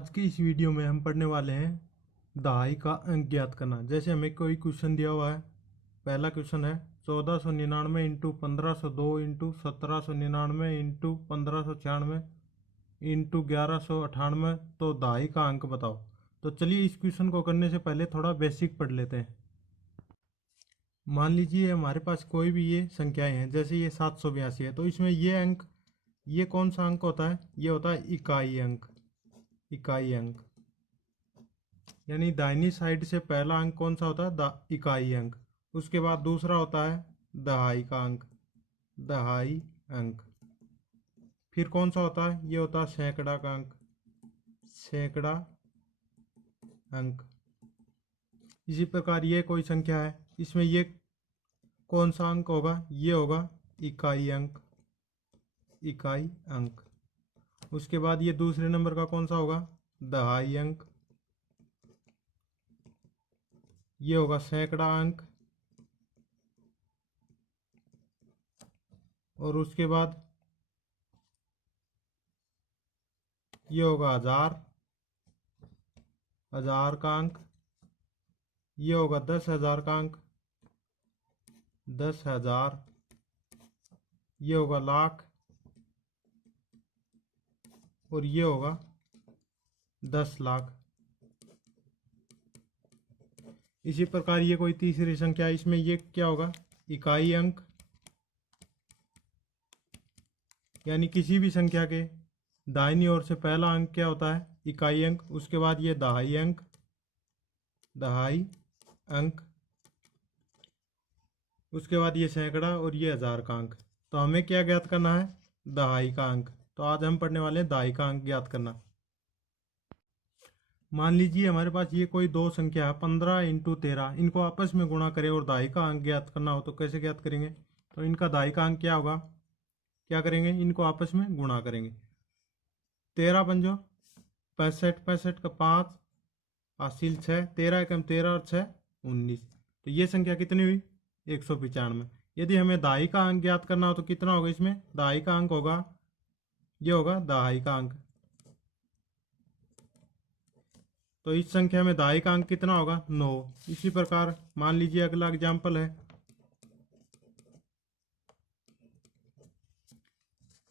आज की इस वीडियो में हम पढ़ने वाले हैं दहाई का अंक ज्ञात करना। जैसे हमें कोई क्वेश्चन दिया हुआ है। पहला क्वेश्चन है 1499 इंटू 1502 इंटू 1799 इंटू 1596 इंटू 1198, तो दहाई का अंक बताओ। तो चलिए इस क्वेश्चन को करने से पहले थोड़ा बेसिक पढ़ लेते हैं। मान लीजिए हमारे पास कोई भी ये संख्याएं हैं, जैसे ये 782 है, तो इसमें ये अंक, ये कौन सा अंक होता है? ये होता है इकाई अंक। इकाई अंक यानी दाहिनी साइड से पहला अंक कौन सा होता है? इकाई अंक। उसके बाद दूसरा होता है दहाई का अंक, दहाई अंक। फिर कौन सा होता है? ये होता है सैकड़ा का अंक, सैकड़ा अंक। इसी प्रकार ये कोई संख्या है, इसमें ये कौन सा अंक होगा? ये होगा इकाई अंक, इकाई अंक। उसके बाद ये दूसरे नंबर का कौन सा होगा? दहाई अंक। ये होगा सैकड़ा अंक। और उसके बाद ये होगा हजार, हजार का अंक। ये होगा 10,000 का अंक, 10,000। ये होगा लाख। और ये होगा 10 लाख। इसी प्रकार ये कोई तीसरी संख्या है, इसमें ये क्या होगा? इकाई अंक। यानी किसी भी संख्या के दाहिनी ओर से पहला अंक क्या होता है? इकाई अंक। उसके बाद ये दहाई अंक, दहाई अंक। उसके बाद ये सैकड़ा और ये हजार का अंक। तो हमें क्या ज्ञात करना है? दहाई का अंक। तो आज हम पढ़ने वाले हैं दहाई का अंक ज्ञात करना। मान लीजिए हमारे पास ये कोई दो संख्या है 15 इंटू 13, इनको आपस में गुणा करें और दहाई का अंक ज्ञात करना हो, तो कैसे ज्ञात करेंगे? तो इनका दहाई का अंक क्या होगा? क्या करेंगे? इनको आपस में गुणा करेंगे। 13 पंजो 65, 65 का 5, हासिल 6, 13 एकम 13 और 6 19। तो ये संख्या कितनी हुई? 195। यदि हमें दहाई का अंक ज्ञात करना हो तो कितना होगा? इसमें दहाई का अंक होगा, ये होगा दहाई का अंक। तो इस संख्या में दहाई का अंक कितना होगा? 9। इसी प्रकार मान लीजिए अगला एग्जाम्पल है,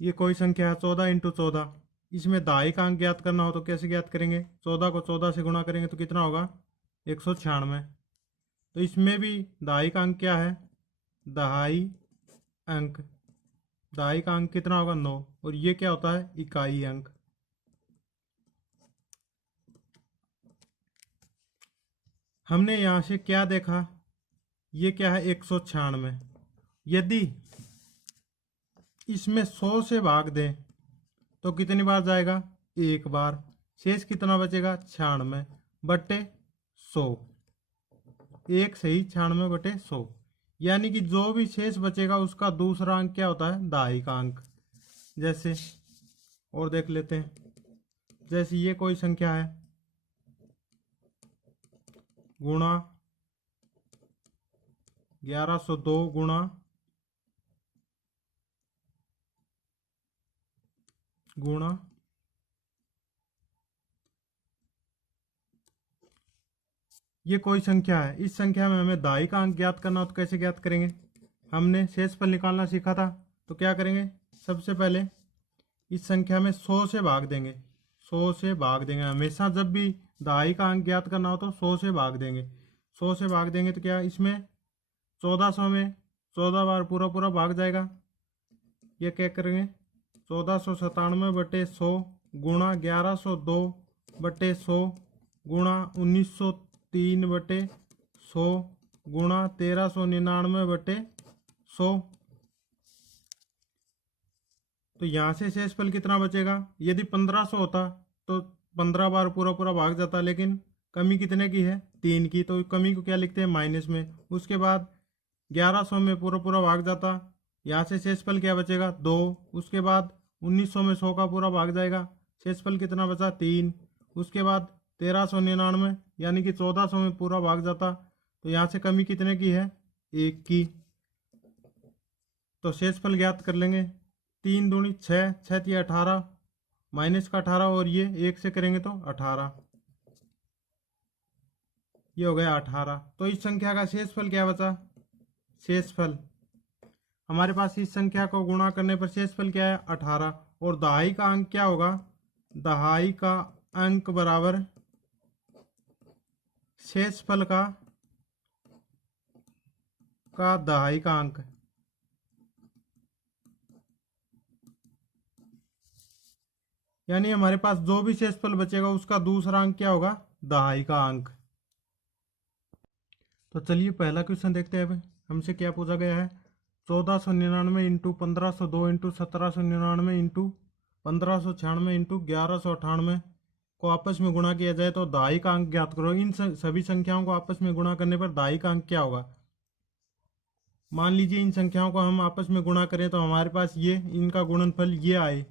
ये कोई संख्या है 14 इंटू 14, इसमें दहाई का अंक ज्ञात करना हो तो कैसे ज्ञात करेंगे? 14 को 14 से गुणा करेंगे तो कितना होगा? 196। तो इसमें भी दहाई का अंक क्या है? दहाई अंक। दहाई का अंक कितना होगा? 9। और ये क्या होता है? इकाई अंक। हमने यहां से क्या देखा? ये क्या है? 196। यदि इसमें 100 से भाग दें तो कितनी बार जाएगा? एक बार। शेष कितना बचेगा? 96 बटे 100। एक सही 96 बटे 100। यानी कि जो भी शेष बचेगा उसका दूसरा अंक क्या होता है? दहाई का अंक। जैसे और देख लेते हैं, जैसे ये कोई संख्या है गुणा 1102 गुणा ये कोई संख्या है। इस संख्या में हमें दहाई का अंक ज्ञात करना हो तो कैसे ज्ञात करेंगे? हमने शेषफल निकालना सीखा था। तो क्या करेंगे? सबसे पहले इस संख्या में 100 से भाग देंगे, 100 से भाग देंगे। हमेशा जब भी दहाई का अंक ज्ञात करना हो तो 100 से भाग देंगे। 100 से भाग देंगे तो क्या इसमें 1400 में 14 बार पूरा पूरा भाग जाएगा। ये क्या करेंगे? 1497 बटे 100 गुणा 1102 बटे 100 गुणा 1903 बटे 100 गुणा 1399 बटे 100। तो यहाँ से शेषफल कितना बचेगा? यदि 1500 होता तो 15 बार पूरा पूरा भाग जाता, लेकिन कमी कितने की है? 3 की। तो कमी को क्या लिखते हैं? माइनस में। उसके बाद 1100 में पूरा पूरा भाग जाता, यहाँ से शेषफल क्या बचेगा? 2। उसके बाद 1900 में 100 का पूरा भाग जाएगा, शेषफल कितना बचा? 3। उसके बाद 1399 यानी कि 1400 में पूरा भाग जाता, तो यहाँ से कमी कितने की है? 1 की। तो शेषफल ज्ञात कर लेंगे। 3 दूनी 6, 6 तिया 18 माइनस का 18 और ये 1 से करेंगे तो 18, ये हो गया 18। तो इस संख्या का शेषफल क्या बचा? शेषफल हमारे पास इस संख्या को गुणा करने पर शेषफल क्या है? 18। और दहाई का अंक क्या होगा? दहाई का अंक बराबर शेषफल का दहाई का अंक। यानी हमारे पास जो भी शेषफल बचेगा उसका दूसरा अंक क्या होगा? दहाई का अंक। तो चलिए पहला क्वेश्चन देखते हैं। अब हमसे क्या पूछा गया है? 1499 इंटू 1502 इंटू 1799 इंटू 1596 इंटू 1198 को आपस में गुणा किया जाए तो दहाई का अंक ज्ञात करो। इन सभी संख्याओं को आपस में गुणा करने पर दहाई का अंक क्या होगा? मान लीजिए इन संख्याओं को हम आपस में गुणा करें तो हमारे पास ये इनका गुणनफल ये आए,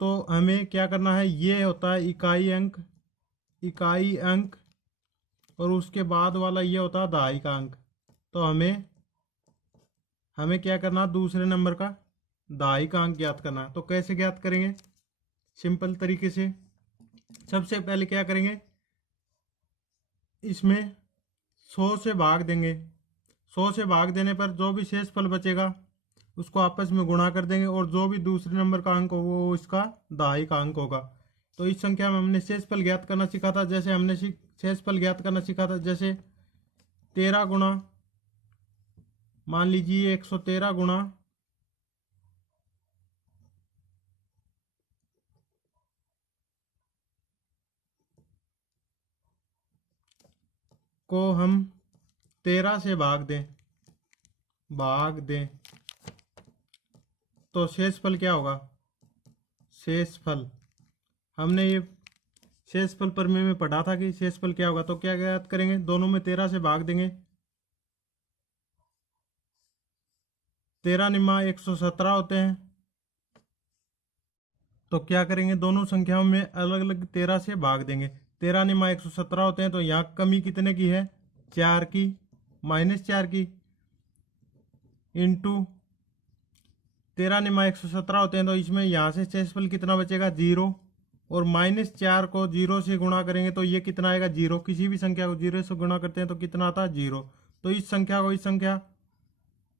तो हमें क्या करना है? ये होता है इकाई अंक और उसके बाद वाला ये होता है दहाई का अंक। तो हमें क्या करना? दूसरे नंबर का दहाई का अंक ज्ञात करना है। तो कैसे ज्ञात करेंगे? सिंपल तरीके से सबसे पहले क्या करेंगे? इसमें 100 से भाग देंगे। 100 से भाग देने पर जो भी शेषफल बचेगा उसको आपस में गुणा कर देंगे और जो भी दूसरे नंबर का अंक हो वो इसका दहाई का अंक होगा। तो इस संख्या में हमने शेषफल ज्ञात करना सीखा था। जैसे हमने शेषफल ज्ञात करना सीखा था, जैसे 13 गुणा, मान लीजिए 113 गुणा को हम 13 से भाग दें तो शेषफल क्या होगा? शेषफल हमने ये शेषफल प्रमेय में पढ़ा था कि शेषफल क्या होगा। तो क्या ज्ञात करेंगे? दोनों में 13 से भाग देंगे। 13 निम्मा 117 होते हैं। तो क्या करेंगे? दोनों संख्याओं में अलग अलग 13 से भाग देंगे। 13 निम्मा 117 होते हैं तो यहाँ कमी कितने की है? 4 की, -4 की, इंटू 13 निम्मा 117 होते हैं तो इसमें यहाँ से शेषफल कितना बचेगा? 0। और -4 को 0 से गुणा करेंगे तो ये कितना आएगा? 0। किसी भी संख्या को 0 से गुणा करते हैं तो कितना आता है? 0। तो इस संख्या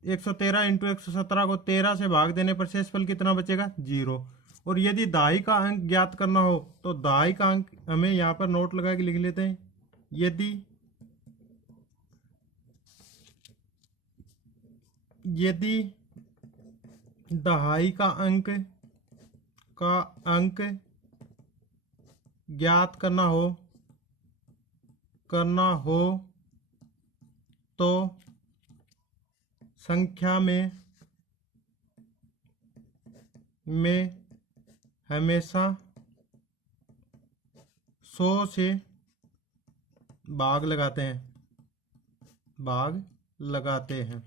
113 इंटू 117 को 13 से भाग देने पर शेषफल कितना बचेगा? 0। और यदि दहाई का अंक ज्ञात करना हो तो दहाई का अंक हमें यहाँ पर नोट लगा के लिख लेते हैं। यदि दहाई का अंक ज्ञात करना हो तो संख्या में हमेशा 100 से भाग लगाते हैं।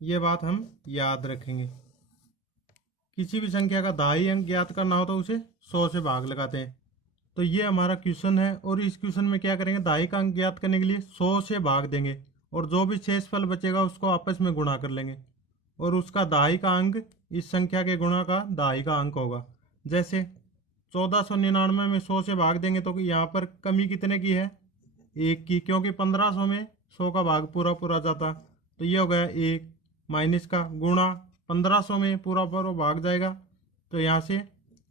ये बात हम याद रखेंगे। किसी भी संख्या का दहाई अंक ज्ञात करना हो तो उसे 100 से भाग लगाते हैं। तो ये हमारा क्वेश्चन है और इस क्वेश्चन में क्या करेंगे? दहाई का अंक ज्ञात करने के लिए 100 से भाग देंगे और जो भी शेषफल बचेगा उसको आपस में गुणा कर लेंगे और उसका दहाई का अंक इस संख्या के गुणा का दहाई का अंक होगा। जैसे 1499 में 100 से भाग देंगे तो यहाँ पर कमी कितने की है? 1 की, क्योंकि 1500 में 100 का भाग पूरा जाता। तो ये हो गया 1 माइनस का गुणा 1500 में पूरा भाग जाएगा तो यहाँ से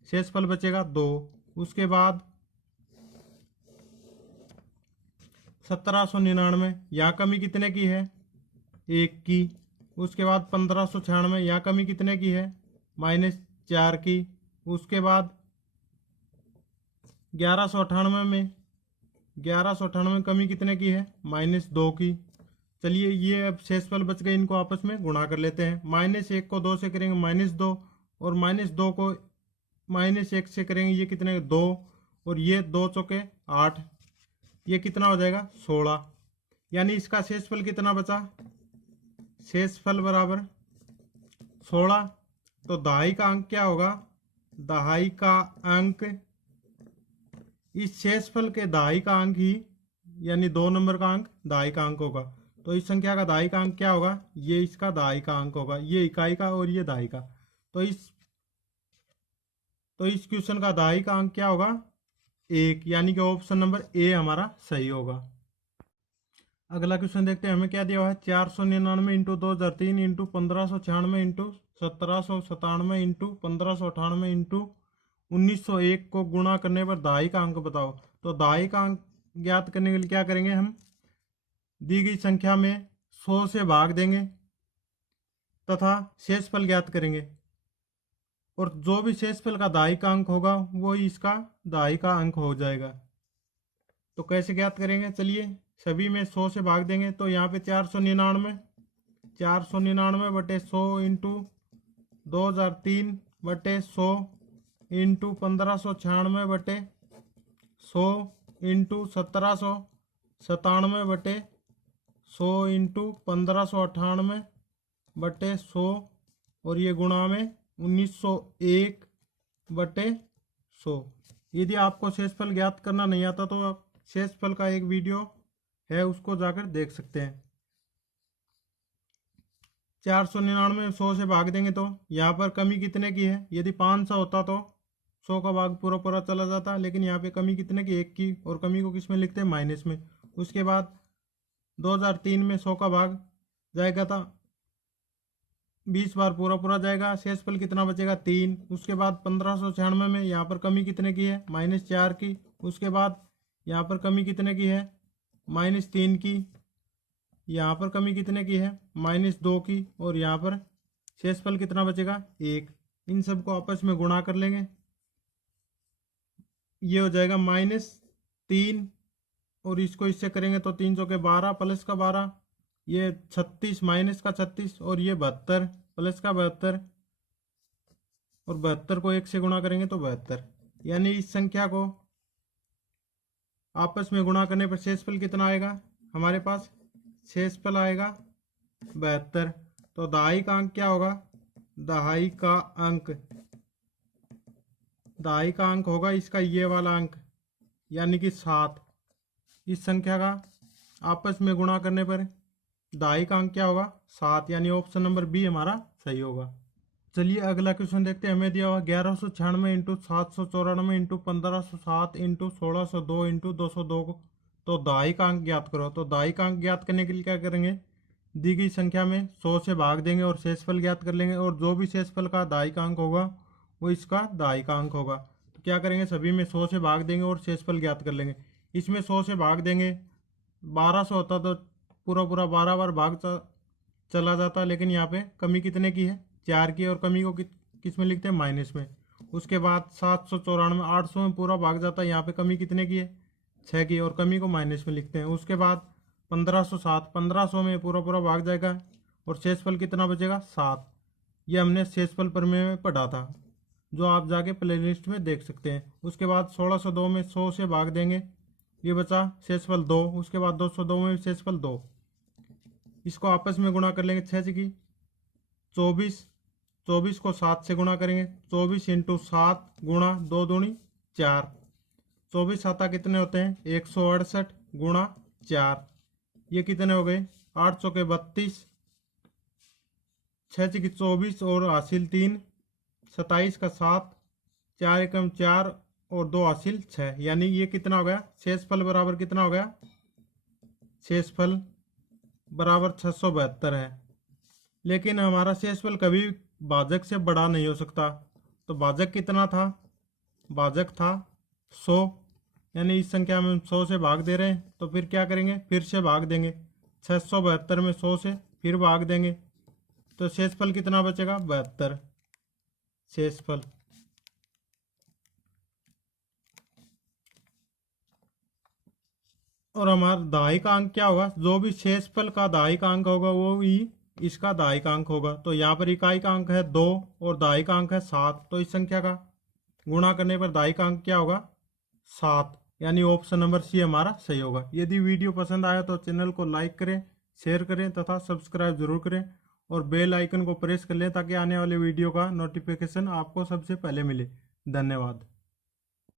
शेषफल बचेगा 2। उसके बाद 1799, यहाँ कमी कितने की है? 1 की। उसके बाद 1596, यहाँ कमी कितने की है? -4 की। उसके बाद 1198 कमी कितने की है? -2 की। चलिए ये अब शेषफल बच गए, इनको आपस में गुणा कर लेते हैं। -1 को 2 से करेंगे -2 और -2 को -1 से करेंगे, ये कितने? 2 और ये 2 चौके 8, ये कितना हो जाएगा? 16। यानी इसका शेषफल कितना बचा? शेषफल बराबर 16। तो दहाई का अंक क्या होगा? दहाई का अंक इस शेषफल के दहाई का अंक ही, यानी 2 नंबर का अंक दहाई का अंक होगा। तो इस संख्या का दहाई का अंक क्या होगा, ये इसका दहाई का अंक होगा, ये इकाई का और ये दहाई का। तो इस क्वेश्चन का दहाई का अंक क्या होगा, 1, यानी कि ऑप्शन नंबर ए हमारा सही होगा। अगला क्वेश्चन देखते हैं, हमें क्या दिया हुआ है, 499 into 2003 into 1596 into 1797 into 1598 into 1901 को गुणा करने पर दहाई का अंक बताओ। तो दहाई का अंक ज्ञात करने के लिए क्या करेंगे, हम दी गई संख्या में 100 से भाग देंगे तथा शेषफल ज्ञात करेंगे, और जो भी शेषफल का दहाई का अंक होगा वो इसका दहाई का अंक हो जाएगा। तो कैसे ज्ञात करेंगे, चलिए सभी में 100 से भाग देंगे। तो यहाँ पे 499 बटे 100 इंटू 2003 बटे 100 इंटू 1596 बटे 100 इंटू 1797 बटे 100 इंटू 1598 बटे 100, और ये गुणा में 1901 बटे 100। यदि आपको शेषफल ज्ञात करना नहीं आता तो आप शेषफल का एक वीडियो है उसको जाकर देख सकते हैं। 499 100 से भाग देंगे तो यहाँ पर कमी कितने की है, यदि 500 होता तो 100 का भाग पूरा पूरा चला जाता, लेकिन यहाँ पे कमी कितने की, 1 की, और कमी को किस में लिखते हैं, माइनस में। उसके बाद 2003 में 100 का भाग जाएगा था 20 बार पूरा पूरा जाएगा, शेषफल कितना बचेगा, 3। उसके बाद 1596 में यहाँ पर कमी कितने की है, -4 की। उसके बाद यहाँ पर कमी कितने की है, -3 की। यहाँ पर कमी कितने की है, -2 की। और यहाँ पर शेषफल कितना बचेगा, 1। इन सबको आपस में गुणा कर लेंगे, ये हो जाएगा -3, और इसको इससे करेंगे तो 3 चौके 12 प्लस का 12, ये 36 माइनस का 36, और ये 72 प्लस का 72, और 72 को 1 से गुणा करेंगे तो 72। यानी इस संख्या को आपस में गुणा करने पर शेषफल कितना आएगा हमारे पास, शेषफल आएगा 72। तो दहाई का अंक क्या होगा, दहाई का अंक होगा इसका ये वाला अंक, यानी कि 7। इस संख्या का आपस में गुणा करने पर दहाई का अंक क्या होगा, 7, यानी ऑप्शन नंबर बी हमारा सही होगा। चलिए अगला क्वेश्चन देखते हैं, हमें दिया हुआ 1196 इंटू 794 इंटू 1507 इंटू 1602 इंटू 202 को तो दहाई का अंक ज्ञात करो। तो दहाई का अंक ज्ञात करने के लिए क्या करेंगे, दी गई संख्या में 100 से भाग देंगे और शेषफल ज्ञात कर लेंगे, और जो भी शेषफल का दहाई का अंक होगा वो इसका दहाई का अंक होगा। तो क्या करेंगे, सभी में 100 से भाग देंगे और शेषफल ज्ञात कर लेंगे। इसमें 100 से भाग देंगे, 1200 होता तो पूरा पूरा 12 बार भाग चला जाता, लेकिन यहाँ पे कमी कितने की है, 4 की, और कमी को किस में लिखते हैं, माइनस में। उसके बाद 794 800 में पूरा भाग जाता है, यहाँ पे कमी कितने की है, 6 की, और कमी को माइनस में लिखते हैं। उसके बाद 1507 1500 में पूरा पूरा भाग जाएगा, और शेषफल कितना बचेगा, 7। ये हमने शेषफल प्रमेय में पढ़ा था, जो आप जाके प्लेलिस्ट में देख सकते हैं। उसके बाद 1602 में 100 से भाग देंगे, ये बचा शेषफल 2। उसके बाद 202 में शेषफल 2, इसको आपस में गुणा कर लेंगे, 6 की 24, 24 को 7 से गुणा करेंगे, 24 इंटू 7 गुणा 2 दूनी 4, 24 आता कितने होते हैं, 168 गुणा 4, ये कितने हो गए, 8 चौके 32, 6 की 24 और हासिल 3, 27 का 7, 4 एकम 4 और 2 हासिल 6, यानी ये कितना हो गया, शेषफल बराबर कितना हो गया, शेषफल बराबर 672 है। लेकिन हमारा शेषफल कभी भाजक से बड़ा नहीं हो सकता, तो भाजक कितना था, भाजक था 100, यानी इस संख्या में 100 से भाग दे रहे हैं, तो फिर क्या करेंगे, फिर से भाग देंगे, 672 में 100 से फिर भाग देंगे, तो शेषफल कितना बचेगा, 72 शेषफल। और हमारा दहाई का अंक क्या होगा, जो भी शेषफल का दहाई का अंक होगा वो ही इसका दहाई का अंक होगा। तो यहाँ पर इकाई का अंक है 2 और दहाई का अंक है 7, तो इस संख्या का गुणा करने पर दहाई का अंक क्या होगा, 7, यानी ऑप्शन नंबर सी हमारा सही होगा। यदि वीडियो पसंद आया तो चैनल को लाइक करें, शेयर करें तथा सब्सक्राइब जरूर करें, और बेल आइकन को प्रेस कर लें ताकि आने वाले वीडियो का नोटिफिकेशन आपको सबसे पहले मिले। धन्यवाद।